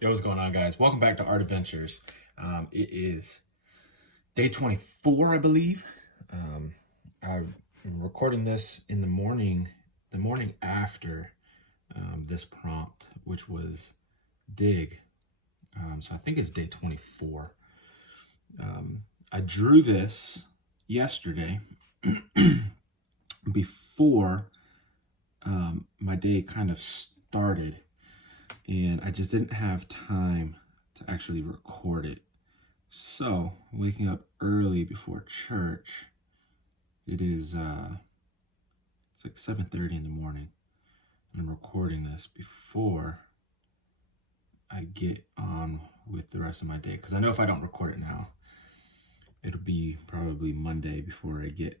Yo, what's going on, guys? Welcome back to Art Adventures. It is day 24, I believe. I'm recording this in the morning after this prompt, which was dig. So I think it's day 24. I drew this yesterday before my day kind of started, and I just didn't have time to actually record it. So, waking up early before church, it is it's like 7:30 in the morning, and I'm recording this before I get on with the rest of my day, because I know if I don't record it now, it'll be probably Monday before I get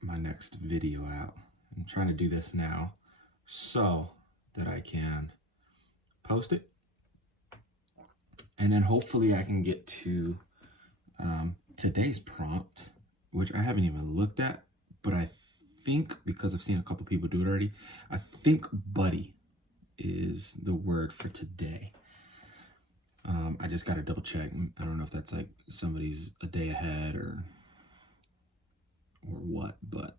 my next video out. I'm trying to do this now so that I can post it, and then hopefully I can get to today's prompt, which I haven't even looked at, but I think, because I've seen a couple people do it already, I think buddy is the word for today. I just got to double check. I don't know if that's like somebody's a day ahead or what, but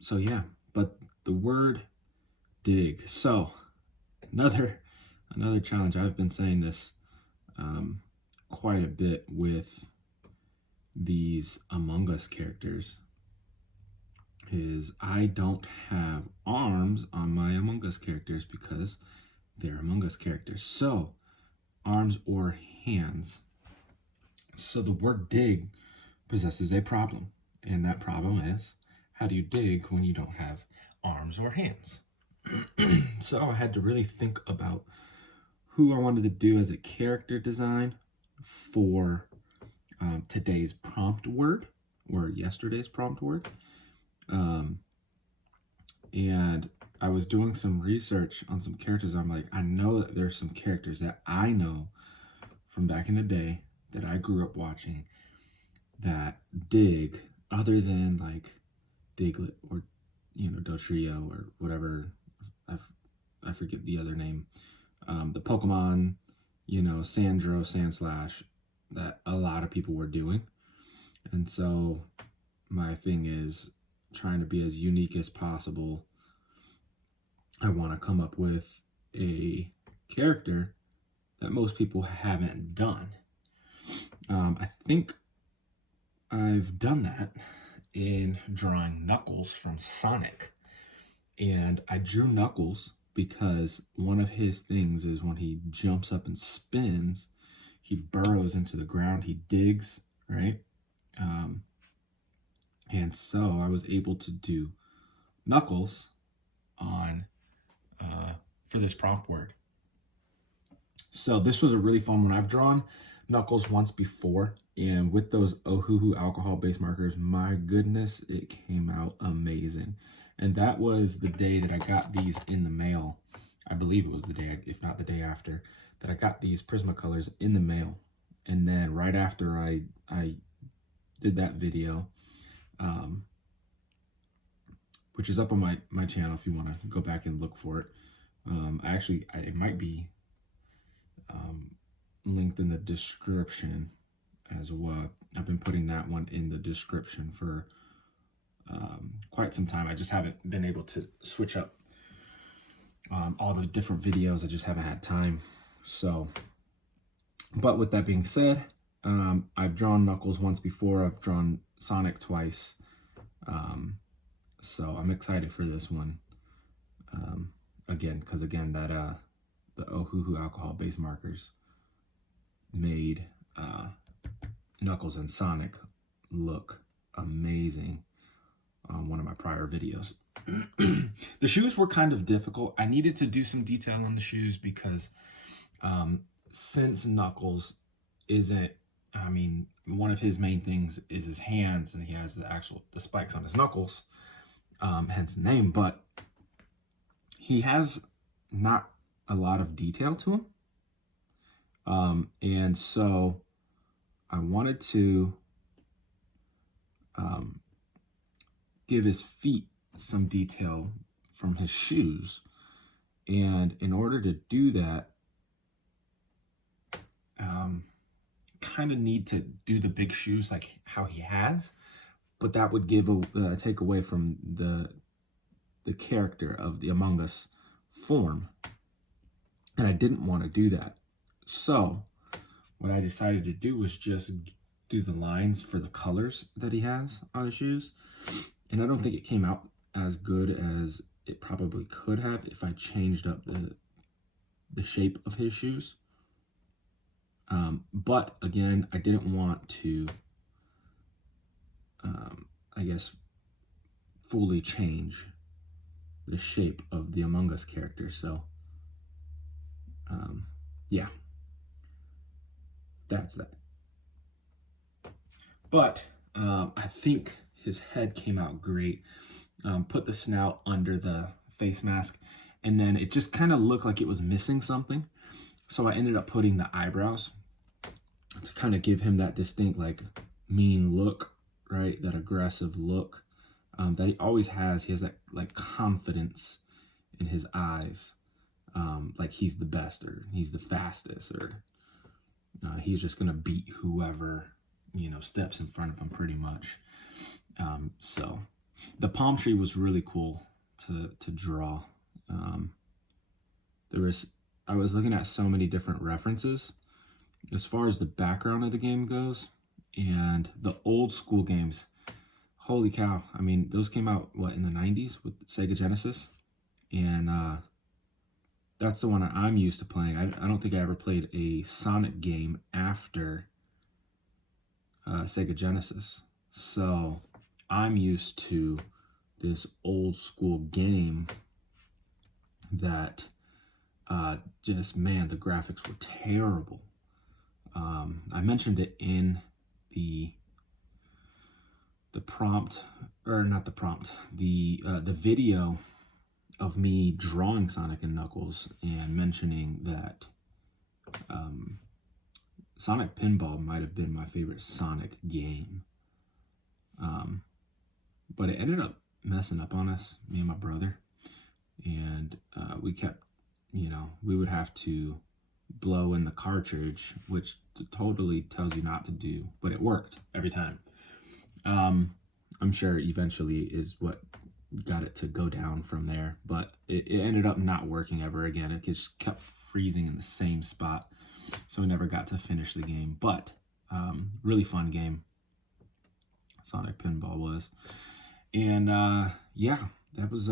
so yeah, but the word dig. So another challenge. I've been saying this quite a bit with these Among Us characters is I don't have arms on my Among Us characters because they're Among Us characters. So arms or hands. So the word dig possesses a problem, and that problem is, how do you dig when you don't have arms or hands? So I had to really think about who I wanted to do as a character design for today's prompt word, or yesterday's prompt word. And I was doing some research on some characters. I'm like, I know that there's some characters that I know from back in the day that I grew up watching that dig, other than like Diglett or Dotrio or whatever. I forget the other name. The Pokemon, Sandro, Sandslash, that a lot of people were doing. And so my thing is trying to be as unique as possible. I want to come up with a character that most people haven't done. I think I've done that in drawing Knuckles from Sonic. And I drew Knuckles because one of his things is when he jumps up and spins, he burrows into the ground, he digs, right? And so I was able to do Knuckles on for this prompt word. So this was a really fun one. I've drawn Knuckles once before, and with those Ohuhu alcohol-based markers, my goodness, it came out amazing. And that was the day that I got these in the mail. I believe it was the day, if not the day after, that I got these Prismacolors in the mail. And then right after I did that video, which is up on my channel if you want to go back and look for it. It might be linked in the description as well. I've been putting that one in the description for quite some time. I just haven't been able to switch up all the different videos. I just haven't had time. So, but with that being said, I've drawn Knuckles once before. I've drawn Sonic twice. So I'm excited for this one. Because that the Ohuhu alcohol-based markers made Knuckles and Sonic look amazing on one of my prior videos. The shoes were kind of difficult. I needed to do some detail on the shoes because since Knuckles isn't, one of his main things is his hands, and he has the spikes on his knuckles, hence the name, but he has not a lot of detail to him. And so I wanted to give his feet some detail from his shoes. And in order to do that, kind of need to do the big shoes like how he has, but that would give take away from the character of the Among Us form, and I didn't want to do that. So what I decided to do was just do the lines for the colors that he has on his shoes, and I don't think it came out as good as it probably could have if I changed up the shape of his shoes. But again, I didn't want to, I guess, fully change the shape of the Among Us character. So, yeah, that's that. But I think his head came out great. Put the snout under the face mask, and then it just kind of looked like it was missing something. So I ended up putting the eyebrows to kind of give him that distinct, like, mean look, right? That aggressive look that he always has. He has that, like, confidence in his eyes, like he's the best, or he's the fastest, or he's just going to beat whoever, steps in front of him pretty much. So the palm tree was really cool to draw. I was looking at so many different references as far as the background of the game goes, and the old school games, holy cow. I mean, those came out, in the 90s with Sega Genesis, and that's the one I'm used to playing. I don't think I ever played a Sonic game after Sega Genesis, so I'm used to this old school game that just, man, the graphics were terrible. I mentioned it in the prompt, or not the prompt, the video of me drawing Sonic and Knuckles, and mentioning that Sonic Pinball might have been my favorite Sonic game. But it ended up messing up on us, me and my brother, and we kept, we would have to blow in the cartridge, which totally tells you not to do, but it worked every time. I'm sure eventually is what got it to go down from there, but it ended up not working ever again. It just kept freezing in the same spot, so we never got to finish the game. But really fun game, Sonic Pinball was. And yeah, that was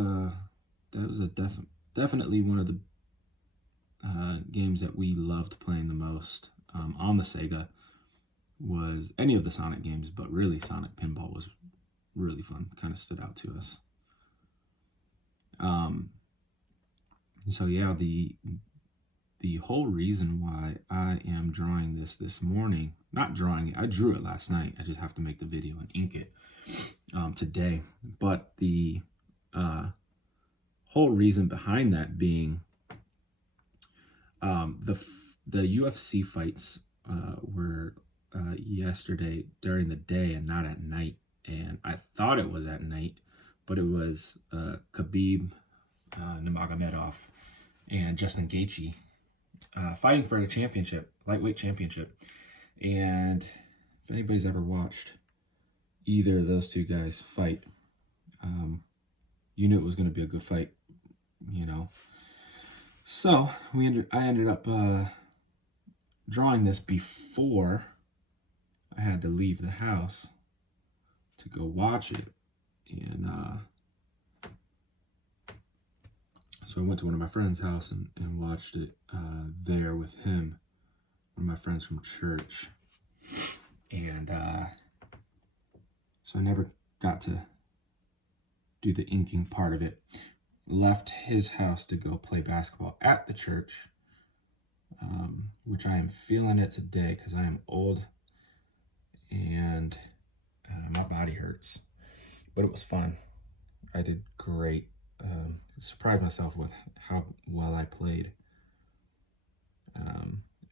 definitely one of the games that we loved playing the most on the Sega. Was any of the Sonic games, but really Sonic Pinball was really fun. Kind of stood out to us. So yeah, the whole reason why I am drawing this morning, not drawing it, I drew it last night. I just have to make the video and ink it today. But the whole reason behind that being the UFC fights were yesterday during the day and not at night, and I thought it was at night, but it was Khabib Nurmagomedov and Justin Gaethje fighting for a championship, lightweight championship. And if anybody's ever watched either of those two guys fight, you knew it was going to be a good fight, So I ended up drawing this before I had to leave the house to go watch it. And so I went to one of my friend's house and watched it there with him, one of my friends from church. And so I never got to do the inking part of it. Left his house to go play basketball at the church, which I am feeling it today because I am old and my body hurts. But it was fun. I did great. Surprised myself with how well I played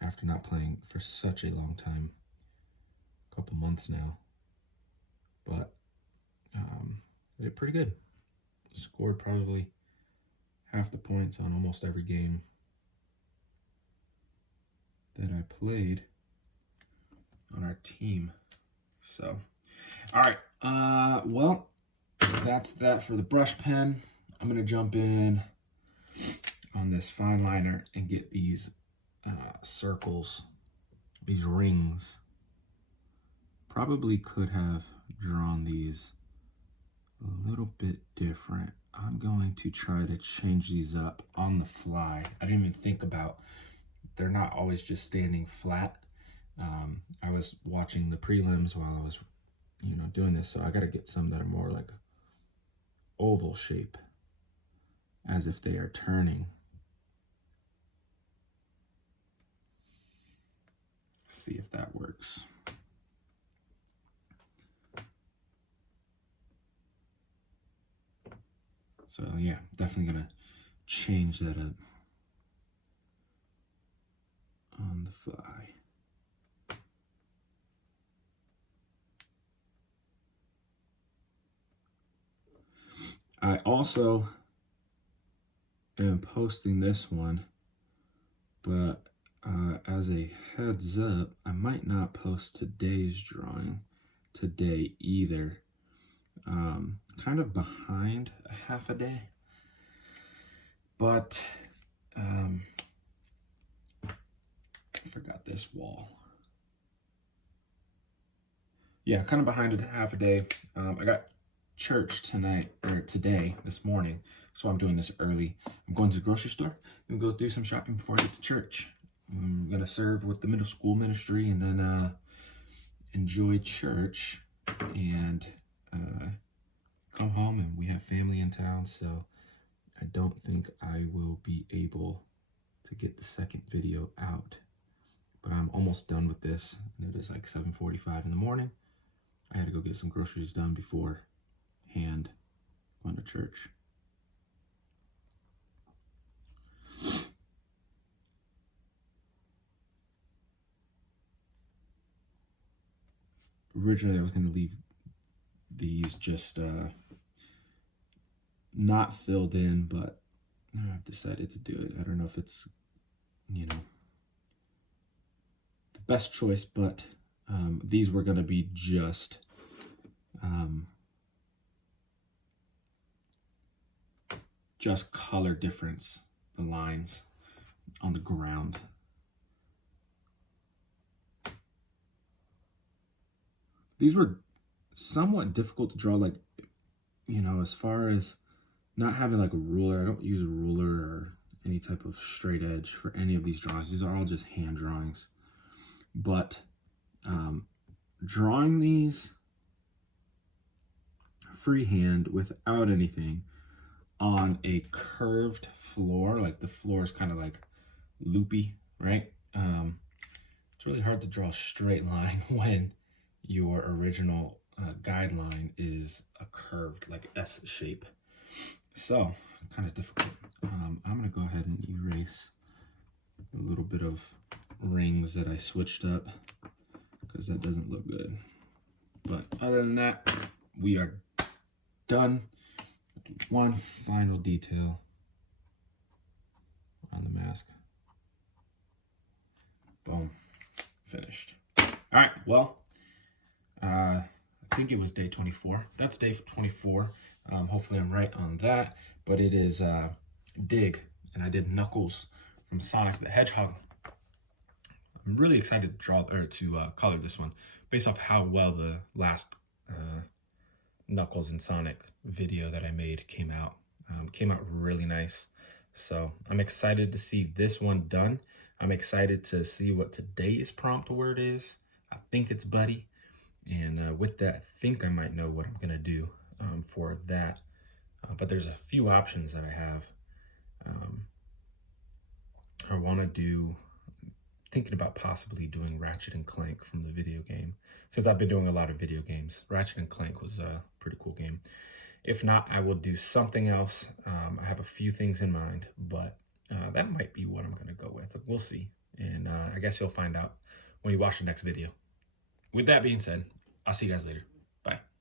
after not playing for such a long time, a couple months now. But I did pretty good. Scored probably half the points on almost every game that I played on our team. So, all right. Well, that's that for the brush pen. I'm going to jump in on this fine liner and get these circles, these rings. Probably could have drawn these a little bit different. I'm going to try to change these up on the fly. I didn't even think about, they're not always just standing flat. I was watching the prelims while I was, doing this, so I got to get some that are more like oval shape, as if they are turning. See if that works. So yeah, definitely gonna change that up on the fly. I also am posting this one, but as a heads up, I might not post today's drawing today either. Kind of behind a half a day, but I forgot this wall. Yeah, kind of behind a half a day. I got church tonight, or today, this morning, so I'm doing this early. I'm going to the grocery store and go do some shopping before I get to church. I'm gonna serve with the middle school ministry and then enjoy church and come home, and we have family in town, so I don't think I will be able to get the second video out, but I'm almost done with this, and it is like 7:45 in the morning. I had to go get some groceries done beforehand going to church. Originally, I was going to leave these just not filled in, but I've decided to do it. I don't know if it's, the best choice, but these were going to be just color difference, the lines on the ground. These were somewhat difficult to draw, like, as far as not having like a ruler. I don't use a ruler or any type of straight edge for any of these drawings. These are all just hand drawings. But drawing these freehand without anything on a curved floor, like the floor is kind of like loopy, right? It's really hard to draw a straight line when your original guideline is a curved, like S shape. So, kind of difficult. I'm going to go ahead and erase a little bit of rings that I switched up, because that doesn't look good. But other than that, we are done. One final detail on the mask. Boom. Finished. All right, well, I think it was day 24. That's day 24. Hopefully I'm right on that. But it is Dig, and I did Knuckles from Sonic the Hedgehog. I'm really excited to draw or to color this one based off how well the last Knuckles and Sonic video that I made came out. Came out really nice. So I'm excited to see this one done. I'm excited to see what today's prompt word is. I think it's buddy. And with that, I think I might know what I'm going to do for that. But there's a few options that I have. I want to do, thinking about possibly doing Ratchet and Clank from the video game. Since I've been doing a lot of video games, Ratchet and Clank was a pretty cool game. If not, I will do something else. I have a few things in mind, but that might be what I'm going to go with. We'll see. And I guess you'll find out when you watch the next video. With that being said, I'll see you guys later.